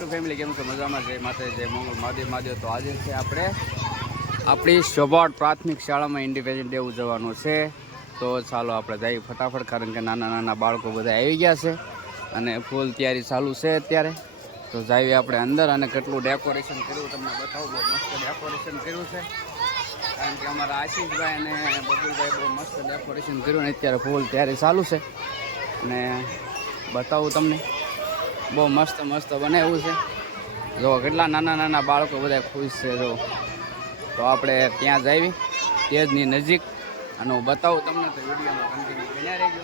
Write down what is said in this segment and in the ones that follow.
Two family કેમ છો? મજામાં છે? માથે જય મંગળ મહાદેવ મહાદેવ તો આજે છે આપણે. આપણી શોભાટ પ્રાથમિક શાળામાં ઇન્ડિપેન્ડન્ટ ડે ઉજવવાનો છે. તો ચાલો આપણે જઈએ ફટાફટ, કારણ કે નાના નાના બાળકો બધા આવી ગયા છે અને ફૂલ તૈયારી ચાલુ છે અત્યારે. તો જઈએ આપણે અંદર અને કેટલું ડેકોરેશન કર્યું તમને બતાવું. બહુ મસ્ત ડેકોરેશન કર્યું છે. કારણ કે અમારા આશીષભાઈ અને બબુલભાઈ બહુ મસ્ત ડેકોરેશન કર્યું ને અત્યારે ફૂલ તૈયારી ચાલુ છે. અને બતાવું તમને. બહુ મસ્ત મસ્ત બને એવું છે. જો કેટલા નાના નાના બાળકો બધા ખુશ છે, જો. તો આપણે ત્યાં જઈએ તેજની નજીક. અને હું બતાવું તમને તો વિડીયોમાં કન્ટિન્યુ બન્યા રહેજો.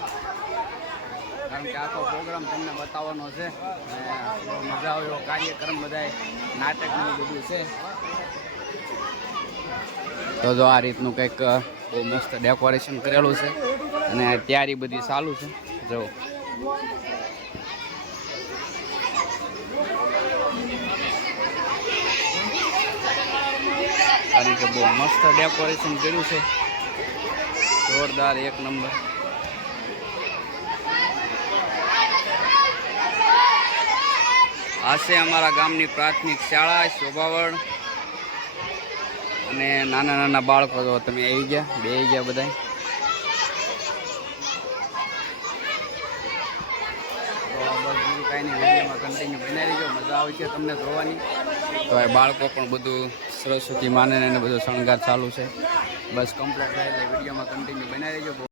કારણ કે આખો પ્રોગ્રામ તમને બતાવવાનો છે. અને મજા આવે એવો કાર્યક્રમ બધા નાટકનું બધું છે. તો જો આ રીતનું કંઈક બહુ મસ્ત ડેકોરેશન કરેલું છે. અને તૈયારી બધી ચાલુ છે. જો. કારણ કે બહુ મસ્ત ડેકોરેશન કર્યું છે. જોરદાર એક નંબર. આ છે અમારા ગામની પ્રાથમિક શાળા, શોભાવળ. અને નાના નાના બાળકો જો તમે આવી ગયા, બે આવી ગયા બધા કન્ટિન્યુ બનાવી દો મજા આવશે તમને જોવાની. તો એ બાળકો પણ બધું સરસ્વતી માને ને બધો શણગાર ચાલુ છે. બસ કમ્પ્લીટ થાય એટલે વિડીયોમાં કન્ટિન્યુ બનાવી રહેજો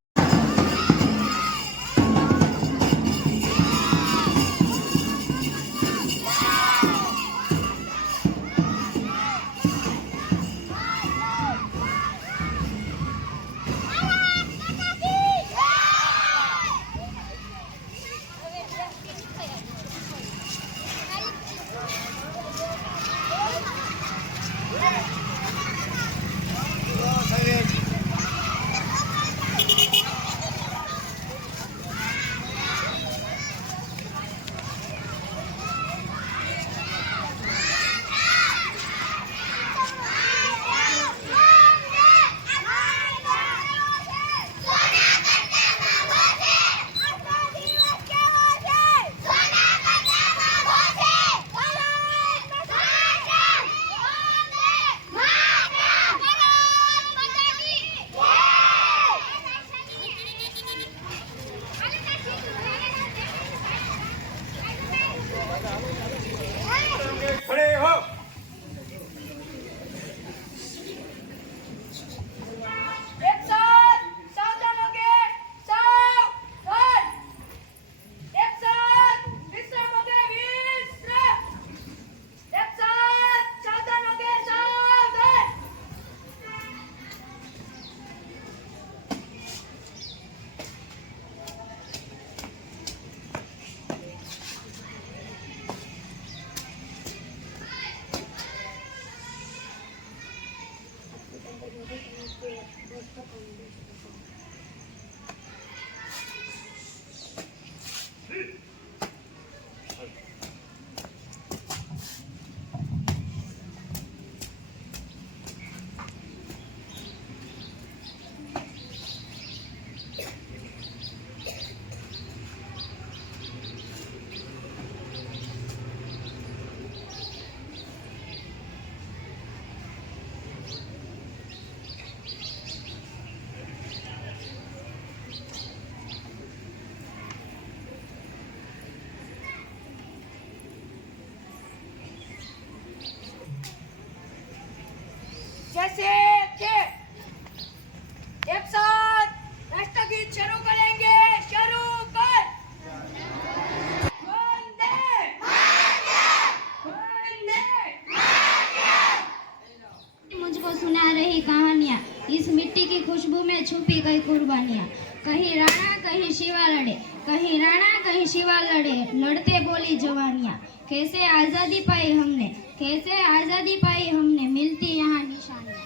आज़ादी पाई हमने मिलती यहाँ निशानियाँ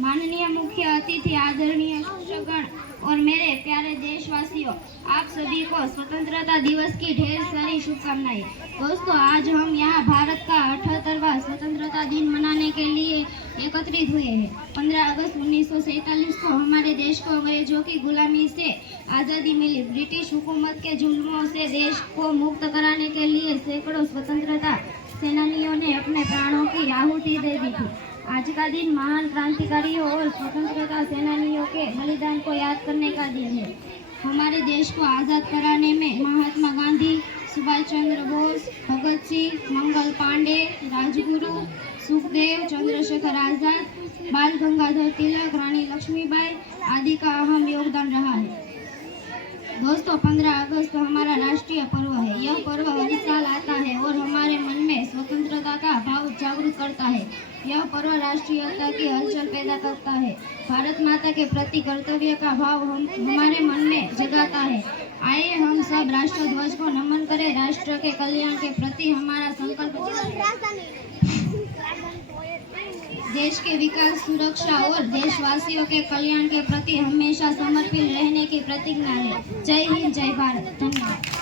माननीय मुख्य अतिथि आदरणीय शिक्षकगण और मेरे प्यारे देशवासियों आप सभी को स्वतंत्रता दिवस की ढेर सारी शुभकामनाएं दोस्तों आज हम यहाँ भारत का अठहत्तरवा स्वतंत्रता दिन मनाने के लिए एकत्रित हुए हैं। 15 अगस्त उन्नीस को हमारे देश को अंग्रेज़ों की गुलामी से आज़ादी मिली, ब्रिटिश हुकूमत के जुल्मों से देश को मुक्त कराने के लिए सैकड़ों स्वतंत्रता सेनानियों ने अपने प्राणों की आहुति दे दी थी। आज का दिन महान क्रांतिकारियों और स्वतंत्रता सेनानियों के बलिदान को याद करने का दिन है। हमारे देश को आज़ाद कराने में महात्मा गांधी सुभाष चंद्र बोस, भगत सिंह, मंगल पांडे, राजगुरु सुखदेव, चंद्रशेखर आज़ाद, बाल गंगाधर तिलक, रानी लक्ष्मीबाई आदि का अहम योगदान रहा है। दोस्तों 15 अगस्त हमारा राष्ट्रीय पर्व है। यह पर्व हर साल आता है और हमारे मन में स्वतंत्रता का भाव जागरूक करता है। यह पर्व राष्ट्रीयता की हलचल पैदा करता है। भारत माता के प्रति कर्तव्य का भाव हम, हमारे मन में जगाता है। आइए हम सब राष्ट्र ध्वज को नमन करें। राष्ट्र के कल्याण के प्रति हमारा संकल्प देश के विकास सुरक्षा और देशवासियों के कल्याण के प्रति हमेशा समर्पित रहने की प्रतिज्ञा है जय हिंद जय भारत धन्यवाद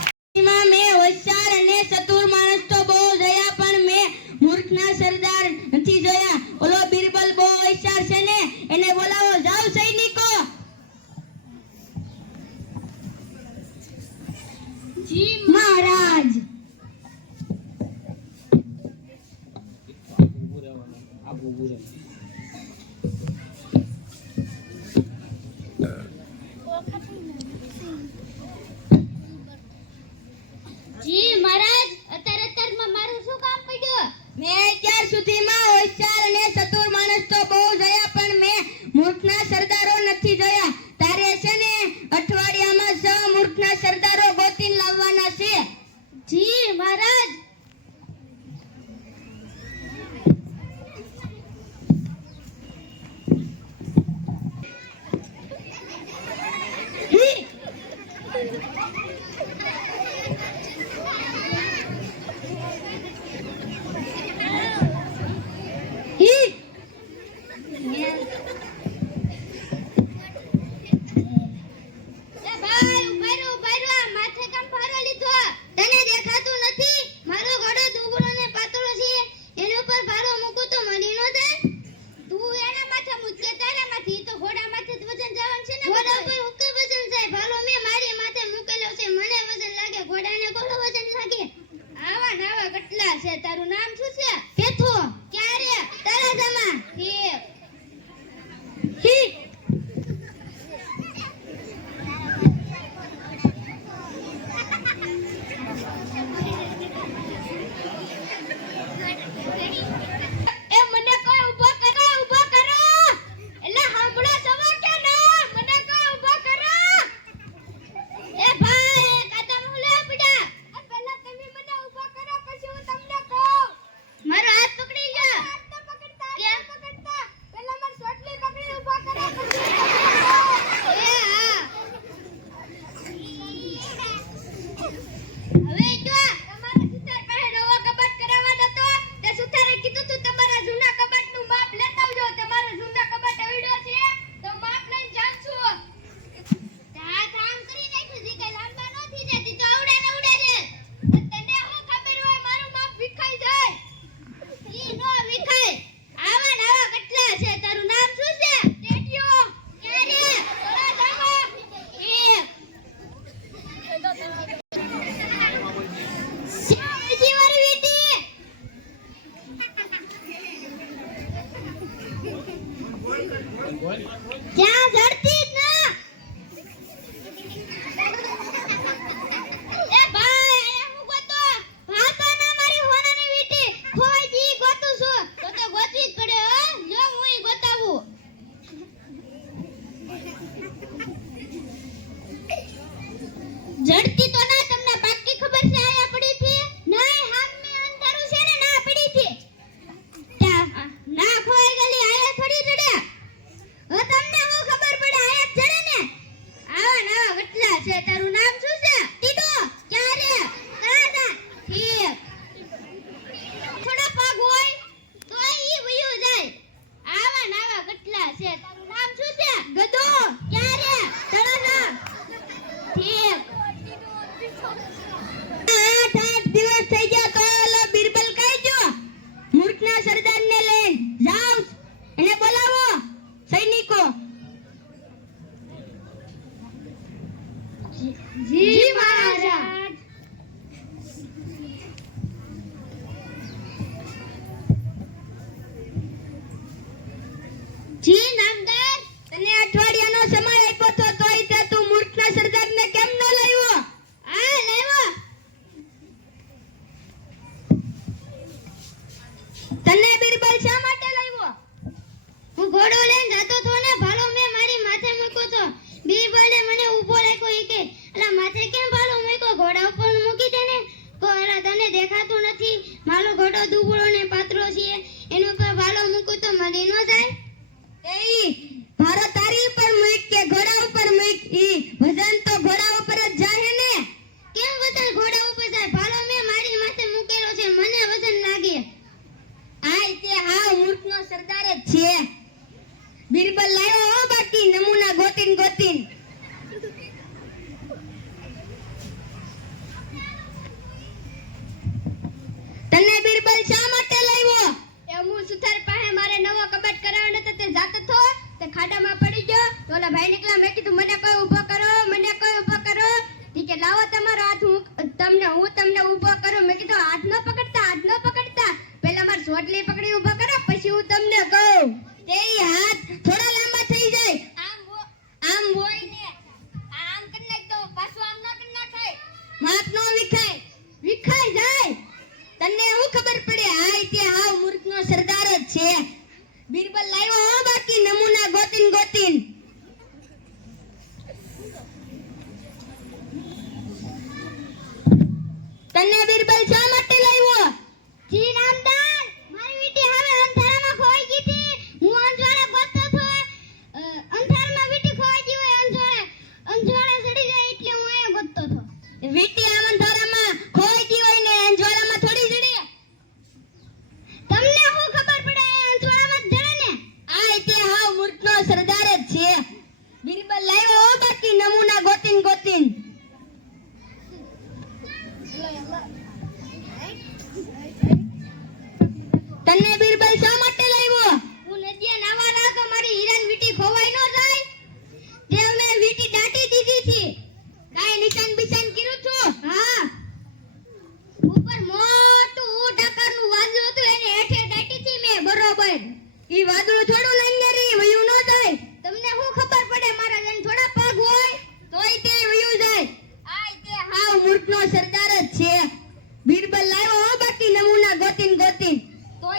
hacer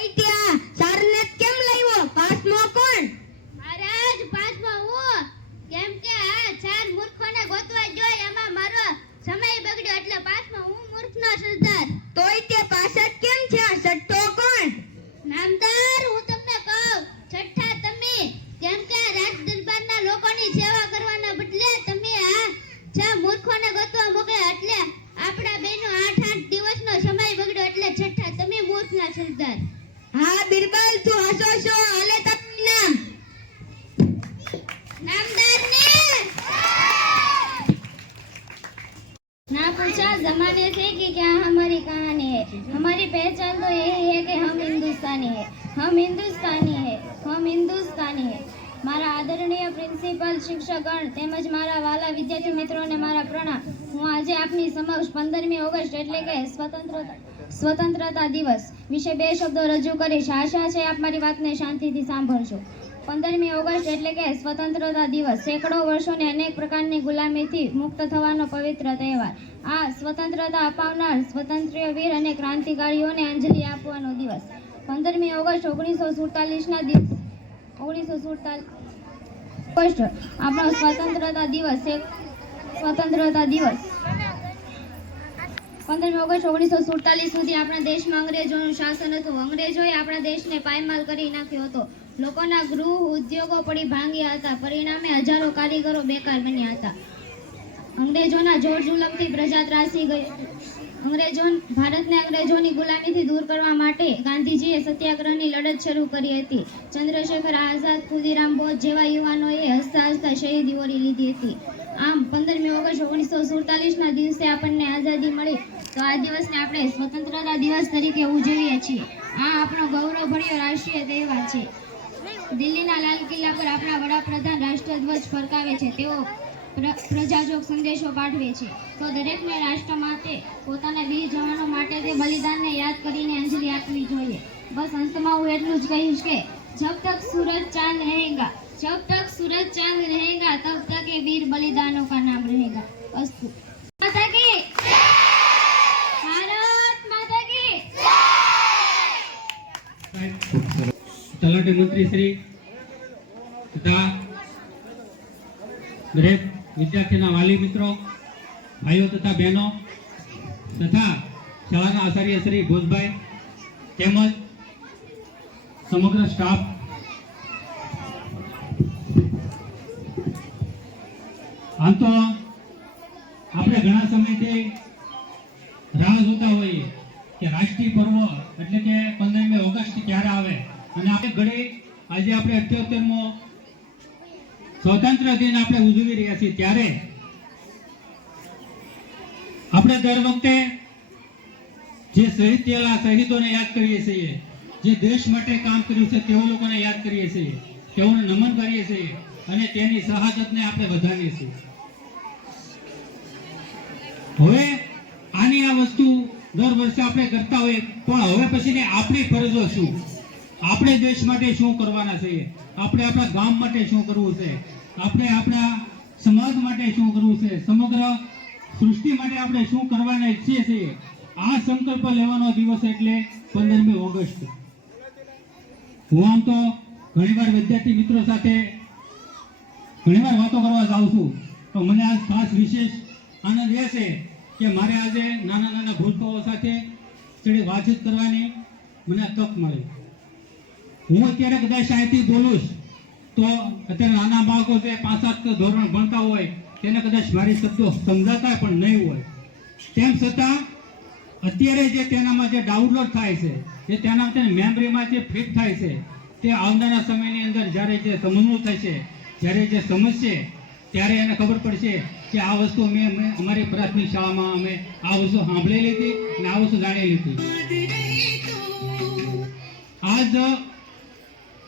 நைட்டு हैं। हम હિન્દુસ્તાની હે હમ હિન્દુસ્તાની હે મારા આદરણીય પ્રિન્સિપલ શિક્ષકગણ તેમજ મારા વાલા વિદ્યાર્થી મિત્રોને મારા પ્રણામ. હું આજે આપની સમક્ષ પંદરમી ઓગસ્ટ એટલે કે સ્વતંત્રતા સ્વતંત્રતા દિવસ વિશે બે શબ્દો રજૂ કરીશ. આશા છે આપ મારી વાતને શાંતિથી સાંભળશો પંદરમી ઓગસ્ટ એટલે કે સ્વતંત્રતા દિવસ. સેંકડો વર્ષોની અનેક પ્રકારની ગુલામીથી મુક્ત થવાનો પવિત્ર તહેવાર. આ સ્વતંત્રતા અપાવનાર સ્વતંત્ર વીર અને ક્રાંતિકારીઓને અંજલિ આપવાનો દિવસ. પંદરમી ઓગસ્ટ ઓગણીસો સુડતાલીસના દિવસ, ઓગણીસો સુડતાલીસ ઓગસ્ટ, આપણો સ્વતંત્રતા દિવસ છે સ્વતંત્રતા દિવસ. પંદરમી ઓગસ્ટ ઓગણીસો સુડતાલીસ સુધી આપણા દેશમાં અંગ્રેજોનું શાસન હતું. અંગ્રેજોએ આપણા દેશને પાયમાલ કરી નાખ્યો હતો. લોકોના ગૃહ ઉદ્યોગો પડી ભાંગ્યા હતા. પરિણામે હજારો કારીગરો બેકાર બન્યા હતા. અંગ્રેજોના જોર જુલમથી પ્રજા ત્રાસી ગઈ. અંગ્રેજો ભારતને અંગ્રેજોની ગુલામીથી દૂર કરવા માટે ગાંધીજીએ સત્યાગ્રહની લડત શરૂ કરી હતી. ચંદ્રશેખર આઝાદ, ખુદીરામ બોઝ જેવા યુવાનોએ હસતા હસતા શહીદી ઓરી લીધી હતી. આમ, પંદરમી ઓગસ્ટ ઓગણીસો સુડતાલીસના દિવસે આપણને આઝાદી મળી, તો આ દિવસને આપણે સ્વતંત્રતા દિવસ તરીકે ઉજવીએ છીએ. આ આપણો ગૌરવભર્યો રાષ્ટ્રીય તહેવાર છે. દિલ્હીના લાલ કિલ્લા પર આપણા વડાપ્રધાન રાષ્ટ્રધ્વજ ફરકાવે છે. તેઓ પ્રજાજોગ સંદેશો પાઠવે છે. તો દરેકને રાષ્ટ્ર માટે પોતાના વીર જવાનો માટે તે બલિદાનને યાદ કરીને અંજલિ આપવી જોઈએ. બસ અંતમાં હું એટલું જ કહીશ કે, જબ તક સુરત ચાંદ રહેગા, જબ તક સુરત ચાંદ રહેગા, તબ તક એ વીર બલિદાનો કા નામ રહેગા. અસ્તુ. માતા કી! ભારત માતા કી! તલાટી મંત્રી શ્રી તથા દરેક વિદ્યાર્થીના વાલી મિત્રો, ભાઈઓ તથા બહેનો, તથા શાળાના આચાર્ય શ્રી ભોજભાઈ તેમજ સમગ્ર સ્ટાફ આમ તો આપણે ઘણા સમયથી રાહ જોતા હોઈએ કે રાષ્ટ્રીય પર્વ એટલે કે પંદરમી ઓગસ્ટ ક્યારે આવે? અને આપણે ઘડી આજે આપણે અઠ્યોતેરમો સ્વતંત્ર દિન આપણે ઉજવી રહ્યા છીએ ત્યારે આપણે દર વખતે જે શહીદ થયેલા શહીદોને યાદ કરીએ છીએ, જે દેશ માટે કામ કર્યું છે તેઓ લોકોને યાદ કરીએ છીએ, તેઓને નમન કરીએ છીએ અને તેની શહાદતને આપણે વધારીએ છીએ. હવે આની આ વસ્તુ દર વર્ષે આપણે કરતા હોઈએ, પણ હવે પછીની આપણી ફરજો શું? આપણે દેશ માટે શું કરવાના છીએ આપણે આપણા ગામ માટે શું કરવું છે? આપણે આપણા સમાજ માટે શું કરવું છે? સમગ્ર સૃષ્ટિ માટે આપણે શું કરવાના ઈચ્છીએ છીએ? આ સંકલ્પ લેવાનો દિવસ એટલે પંદરમી ઓગસ્ટ. હું આમ તો ઘણીવાર વિદ્યાર્થી મિત્રો સાથે ઘણીવાર વાતો કરવા જાઉં છું, તો મને આજ ખાસ વિશેષ આનંદ એ છે કે મારે આજે નાના નાના ભૂલકાઓ સાથે થોડી વાતચીત કરવાની મને આ તક મળી. હું અત્યારે કદાચ અહીંથી બોલું તો અત્યારે નાના બાળકો છે પાંચ સાત ધોરણ ભણતા હોય તેને કદાચ મારી શબ્દો સમજાતા પણ નહીં હોય. તેમ છતાં અત્યારે જે તેનામાં જે ડાઉનલોડ થાય છે જે તેના તેની મેમરીમાં જે ફિટ થાય છે તે આવનારા સમયની અંદર જ્યારે જે સમજવું થશે જ્યારે જે સમજશે ત્યારે એને ખબર પડશે કે આ વસ્તુ અમે અમારી પ્રાથમિક શાળામાં અમે આ વસ્તુ સાંભળેલી હતી અને આ વસ્તુ જાણેલી હતી આજ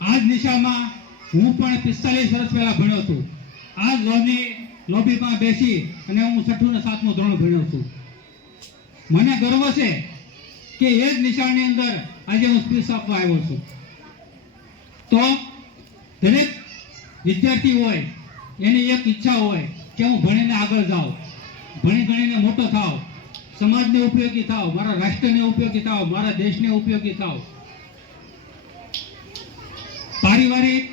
આજ દિશામાં હું પણ પિસ્તાલીસ વર્ષ પહેલા ભણ્યો છું આ જ લોબી લોબીમાં બેસી અને હું છઠ્ઠું ને સાતમું ધોરણ ભણ્યો છું. મને ગર્વ છે કે એ જ નિશાળની અંદર આજે હું સ્પીચ આપવા આવ્યો છું. તો દરેક વિદ્યાર્થી હોય, એની એક ઈચ્છા હોય કે હું ભણીને આગળ જાઉં. ભણી ગણીને મોટો થાવ. સમાજને ઉપયોગી થાવ. મારા રાષ્ટ્રને ઉપયોગી થાવ. મારા દેશને ઉપયોગી થાવ. પારિવારિક,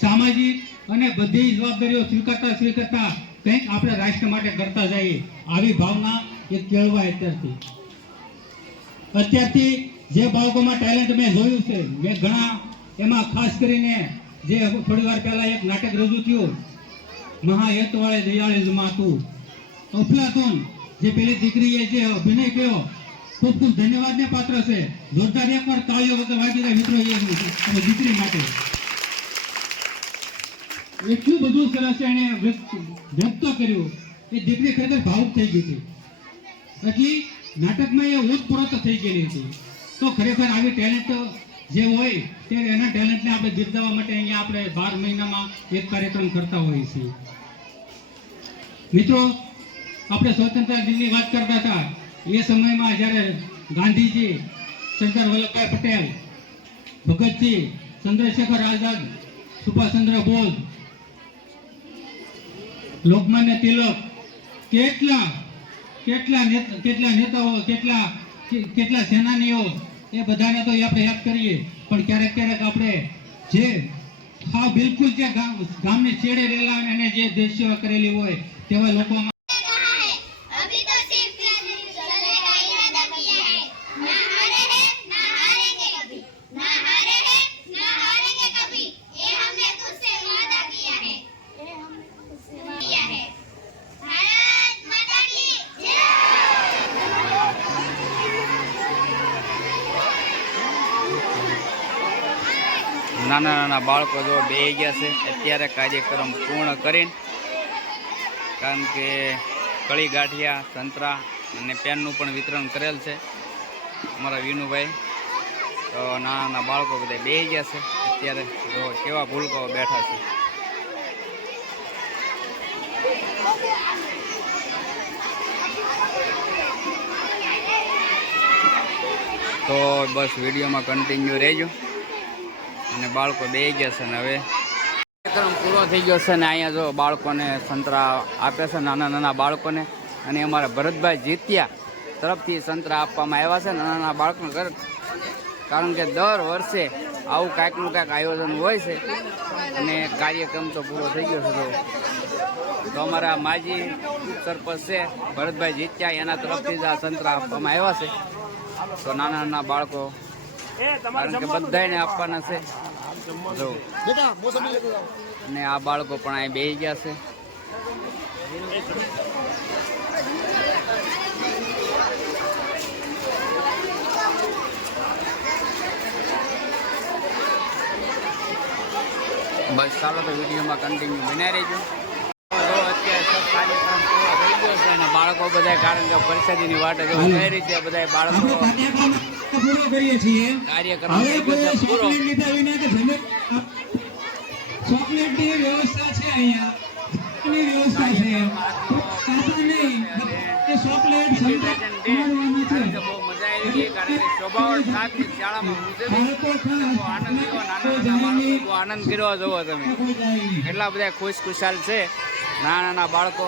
સામાજિક અને બધી જવાબદારીઓ સ્વીકારતા સ્વીકારતા કંઈક આપણે રાષ્ટ્ર માટે કરતા જઈએ, આવી ભાવના એ કેળવાય અત્યારથી. અત્યારથી જે બાળકોમાં ટેલેન્ટ મેં જોયું છે, મેં ઘણા એમાં ખાસ કરીને જે થોડી વાર પહેલા એક નાટક રજૂ થયું મહાયત વાળે દયાળે જ અફલાતુન, જે પેલી દીકરીએ જે અભિનય કર્યો ખૂબ ખૂબ ધન્યવાદને પાત્ર છે. જોરદાર એકવાર તાળીઓ વગર વાગી જાય મિત્રો, એ દીકરી માટે. એટલું બધું સરસ છે એને વ્યક્ત કર્યું. એ દીકરી ખરેખર ભાવુક થઈ ગઈ હતી. એટલી નાટકમાં એ ઓતપ્રોત થઈ ગયેલી હતી. તો ખરેખર આવી ટેલેન્ટ જે હોય, તે એના ટેલેન્ટને આપણે બિરદાવવા માટે અહીંયા આપણે બાર મહિનામાં એક કાર્યક્રમ કરતા હોઈએ છીએ. મિત્રો, આપણે સ્વતંત્રતા દિનની વાત કરતા હતા. એ સમયમાં જ્યારે ગાંધીજી સરદાર વલ્લભભાઈ પટેલ ભગતસિંહ ચંદ્રશેખર આઝાદ, સુભાષચંદ્ર બોઝ, લોકમાન્ય તિલક, કેટલા કેટલા કેટલા નેતાઓ, કેટલા કેટલા સેનાનીઓ, એ બધાને તો આપણે યાદ કરીએ. પણ ક્યારેક ક્યારેક આપણે જે, હા, બિલકુલ જે ગામ, ગામની છેડે રહેલા અને જે દેશ સેવા કરેલી હોય, તેવા લોકો બાળકો જો બે ગયા છે, અત્યારે કાર્યક્રમ પૂર્ણ કરીને, કારણ કે કળી ગાંઠિયા, સંતરા અને પેનનું પણ વિતરણ કરેલ છે અમારા વિનુભાઈ. તો નાના નાના બાળકો બધા બે ગયા છે, અત્યારે જો કેવા ભૂલકાઓ બેઠા છે. તો બસ વિડીયોમાં કન્ટિન્યુ રહેજો. અને બાળકો બે ગયા છે ને હવે. કાર્યક્રમ પૂરો થઈ ગયો છે ને અહીંયા જો બાળકોને સંતરા આપે છે, નાના નાના બાળકોને. અને અમારા ભરતભાઈ જીત્યા તરફથી સંતરા આપવામાં આવ્યા છે, નાના નાના બાળકોને ઘર. કારણ કે દર વર્ષે આવું કાંઈકનું કાંઈક આયોજન હોય છે. અને કાર્યક્રમ તો પૂરો થઈ ગયો છે તો અમારા માજી સરપંચ છે, ભરતભાઈ જીત્યા, એના તરફથી જ આ સંતરા આપવામાં આવ્યા છે. તો નાના નાના બાળકો કારણ કે બધાને આપવાના છે. જો. અને આ બાળકો પણ અહીં બેસી ગયા છે. બસ ચાલો તો વિડીયોમાં કન્ટિન્યુ બનાવી રહેજો. જો અત્યારે સબ કાર્યક્રમ પૂરો થઈ ગયો છે અને બાળકો બધા કારણ કે પરિસ્થિતિની વાટે જો કઈ રીતે બધા બાળકો કાર્યક્રમ પૂરો કરીએ છીએ. હવે કોઈ ચોકલેટ લીધા વિના કે જમે ચોકલેટની વ્યવસ્થા છે અહીંયા. ની વ્યવસ્થા છે. કાકા નહીં કે ચોકલેટ છે આનંદ કર્યો જોવો તમે. એટલા બધા ખુશ ખુશાલ છે નાના નાના બાળકો.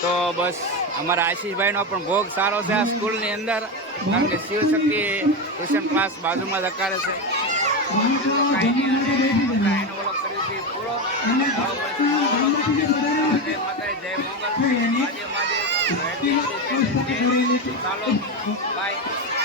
તો બસ અમારા આશીષભાઈનો પણ ભોગ સારો છે આ સ્કૂલની અંદર. કારણ કે શિવશક્તિ ટ્યુશન ક્લાસ બાજુમાં જ અકારે છે. જય મંગલ. મહાદેવ મહાદેવ. ચાલો.